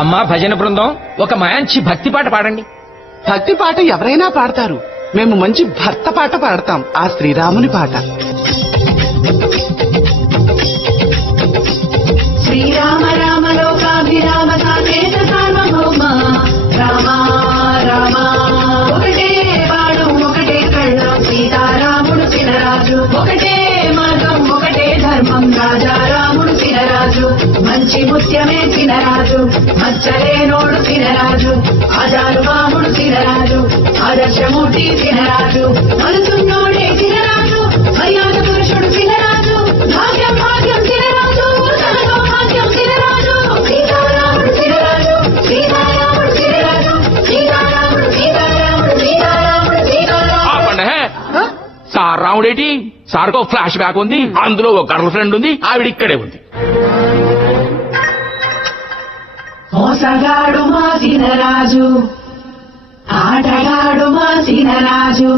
అమ్మా భజన బృందం, ఒక మంచి భక్తి పాట పాడండి. భక్తి పాట ఎవరైనా పాడతారు. మేము మంచి భర్త పాట పాడతాం, ఆ శ్రీరాముని పాట. శ్రీరామ రామ లోకాభిరామ సాకేత సార్వభౌమ రామ రామ ఒకటే వాడు ఒకటే కళ్ళం సీతారాముడు చినరాజు ఒకటే మార్గం ఒకటే ధర్మం రాజారాముడు చినరాజు మంచి ముత్యమే చినరాజు మచ్చలేనోడు చినరాజు ఆజారు బాముడు చినరాజు ఆదర్శమూర్తి చినరాజు మరుతున్నోడే చినరాజు మర్యాద పురుషుడు చినరాజు భాగ్యం భాగ్యం చినరాజు తనలో భాగ్యం చినరాజు సీతారాముడు చినరాజు సీతారాముడు చినరాజు సీతారాముడు సీతారాముడు సీతారాముడు సీతారాముడు. ఆపండి. సార్ రాముడేటి? సార్కో ఫ్లాష్ బ్యాక్ ఉంది, అందులో ఒక గర్ల్ ఫ్రెండ్ ఉంది, ఆవిడ ఇక్కడే ఉంది. మోసగాడు మా సినరాజు ఆటగాడు మా సినరాజు